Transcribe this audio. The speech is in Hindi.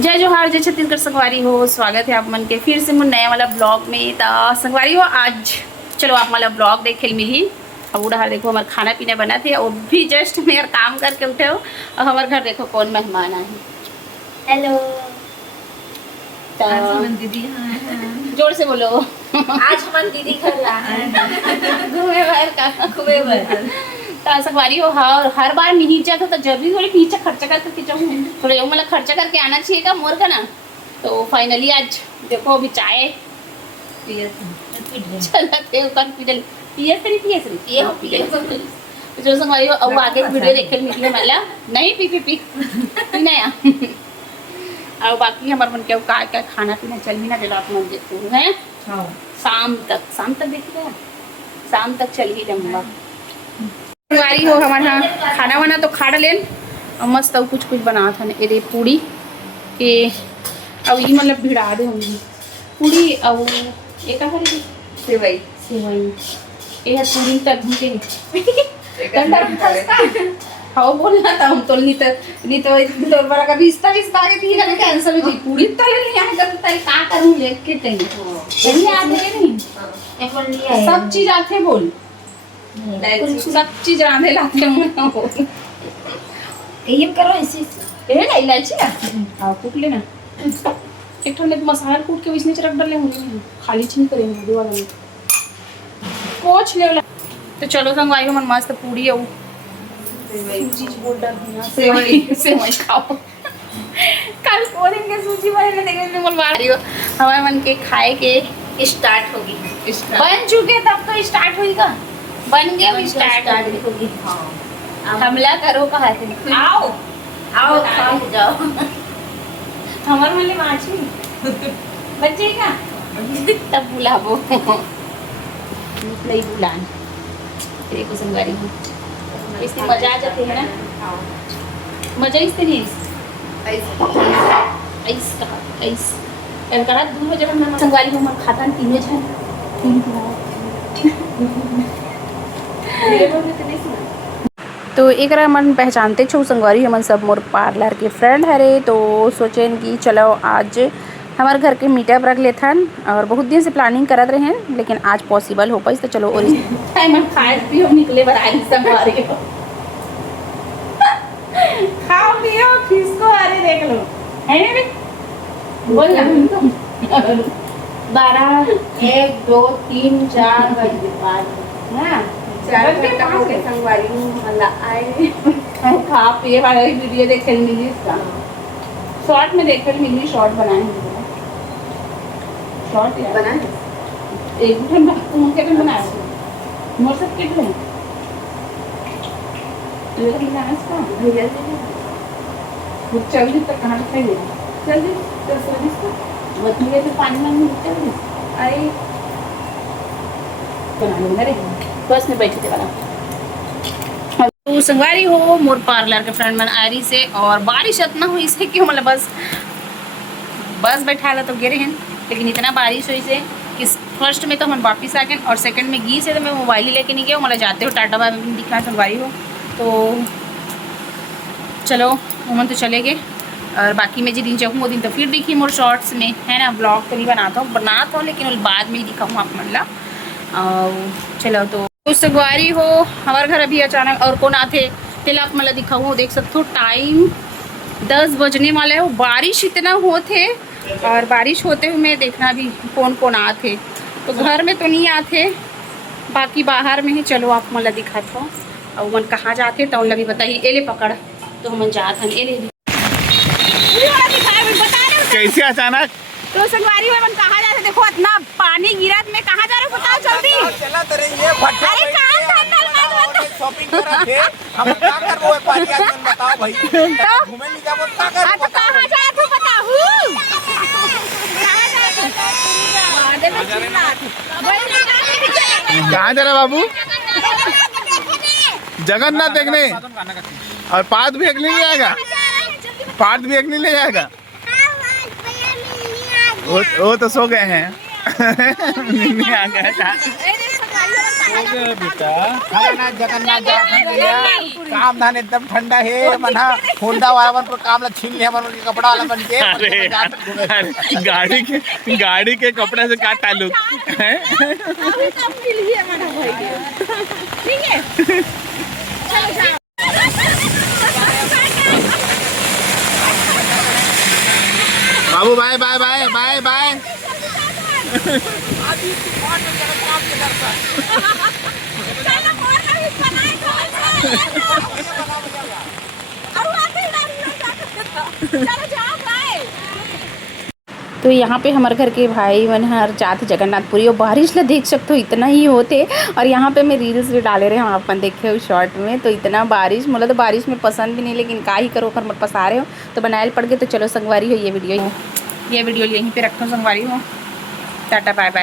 जय जोहार, जय छत्तीसगढ़। संगवारी हो, स्वागत है आप मन के फिर से नया वाला ब्लॉग में। तो संगवारी हो, आज चलो आप वाला ब्लॉग देखे मिली। अब उड़ा देखो हमारे खाना पीना बना थे और भी जस्ट मेरा काम करके उठे हो। और हमारे घर देखो कौन मेहमान आए। हेलो दीदी, जोर से बोलो। आज हमारी दीदी घर घूमे बाहर का तो संगवारी हो। हर बार नहीं जाता तो जब भी थोड़ी पीछे खर्चा करके थोड़ा मतलब खर्चा करके आना चाहिए का मोर का ना। तो फाइनली आज देखो अभी चाय चलाते जो संगवारी हो। अब आगे वीडियो देखे मिली है नहीं पी नया। और बाकी हमारे मन के क्या खाना पीना चल ही ना दिला आप मन देखते हैं शाम तक देखिएगा, शाम तक चल ही जाऊंगा। संगवारी हो हमारे यहाँ खाना वाना तो खा लेन और मस्त और कुछ बना था ये पूड़ी के अब ये मतलब भिड़ा दे होंगी पूड़ी और ये का करेगी सेवई ये है पूड़ी तक हाँ बोलना था हम तो नहीं तो बड़ा कभी इस्ता आगे थी ना कैंसर हो जी पूड़ी तले नहीं आए जब तक का करूं लेके कहीं नहीं आते नहीं सब चीज आते बोल सब चीज रांधे लाते हैं ये करो ऐसे ये ना इलायची हां कूट लेना एक ठंडे मसाला कूट के इसमें रख डाले होंगे खाली छीन करेंगे दो वाला में पोछ ले। तो चलो संगवाई को मन मस्त पूड़ी है चीज बोल डाल सेवई खाओ कल कोरेंगे सूजी वाले देखेंगे मन मार रही हो। हमारे मन के खाए के स्टार्ट होगी बन चुके तब तो स्टार्ट होगा बन गया स्टार्ट होगी। हाँ हमला करो कहा थे आओ आओ खाओ जाओ हमारे वाले माची बच्चे का तब बुलाबो नहीं बुलान तेरे को संगवारी हो इससे मजा आ जाते है ना मजा इससे नहीं ऐस कहा ऐस करा दूर जब हम संगवारी को मन खाता तीनों जन तो एक मन पहचानते छो संगवारी हमन सब मोर पार्लर के फ्रेंड हरे। तो सोचेन कि चलो आज हमारे घर के मीटअप रख लेथन और बहुत दिन से प्लानिंग करत रहे हैं लेकिन आज पॉसिबल हो पाई। तो चलो और टाइम खाए पियो निकले बराई संगवारी हो खाओ पियो किसको अरे देख लो है ना बोल ना 12 1 2 3 4 बजे बाद हां चार कहाँ के संगवारी मला आए खा पिए वाला वीडियो देखे मिली इसका शॉर्ट में देखे मिली शॉर्ट बनाए हैं शॉर्ट बनाए एक घंटा उनके भी बनाया मोर सब किट ले लेकिन बनाया इसका भैया वो चल तक कहां खाइए चल तो सर्विस का बतलिए तो पानी में चल आई बना लूंगा रे बस में बैठे थे वाला। तो संगवारी हो मोर पार्लर के फ्रेंड मन आरी से और बारिश इतना हुई से क्यों मतलब बस बैठा ला तो गिरे हैं लेकिन इतना बारिश हुई से कि फर्स्ट में तो हम वापस आ गए और सेकंड में गी से तो मैं मोबाइल ही लेके नहीं गया मतलब जाते हो टाटा बाय में दिखना संगवारी हो। तो चलो हम तो चले गए और बाकी मैं जिस दिन चाहूँ वो दिन तो फिर दिखी मोर शॉर्ट्स में है ना ब्लॉग तो नहीं बनाता हूँ लेकिन बाद में ही दिखाऊँ आप मतलब चलो। तो संगवारी हो हमारे घर अभी अचानक और कौन आते तेला आप मतलब दिखाऊँ देख सकते हो टाइम 10 बजने वाला है। वो बारिश इतना होते और बारिश होते हुए मैं देखना भी कौन आते तो घर में तो नहीं आते बाकी बाहर में ही। चलो आप मतलब दिखाते हो और मन कहाँ जाते तो उन भी बताइए एले पकड़ तो हम जाते एले कैसे अचानक तो संगवारी में मन कहाँ जाते देखो इतना पानी गिरा मैं कहाँ जा रहा हूँ बताओ जल्दी चला तो रही है अरे काम करना शॉपिंग करा थे हम का करबो पानी आज मन बताओ भाई तो घूमे नहीं जाबो का करबो तो कहाँ जा तू बताओ कहाँ जा रहा बाबू जगन्नाथ देखने और पार्थ भी अगले ले जाएगा पार्थ भी अगले ले जाएगा वो तो सो गए हैं नहीं आ गया था बेटा जगन्नाथ काम धान एकदम ठंडा है मना होंडा वाला मन पर काम ला छीन ले मन के कपड़ा वाला बन के अरे गाड़ी के कपड़े से क्या ताल्लुक है? ठीक है चलो जाओ। बाबू bye bye bye bye bye. तो यहाँ पे हमारे घर के भाई मन हर जात जगन्नाथपुरी और बारिश ला देख सकते हो इतना ही होते। और यहाँ पे मैं रील्स भी डाले रहे हैं अपन देखे हो शॉर्ट में। तो इतना बारिश मतलब तो बारिश में पसंद भी नहीं, लेकिन का ही करो कर मत पसा रहे हो तो बनाए पड़ गए। तो चलो संगवारी हो ये वीडियो यहीं पे रखो संगवारी हो। Tata bye bye.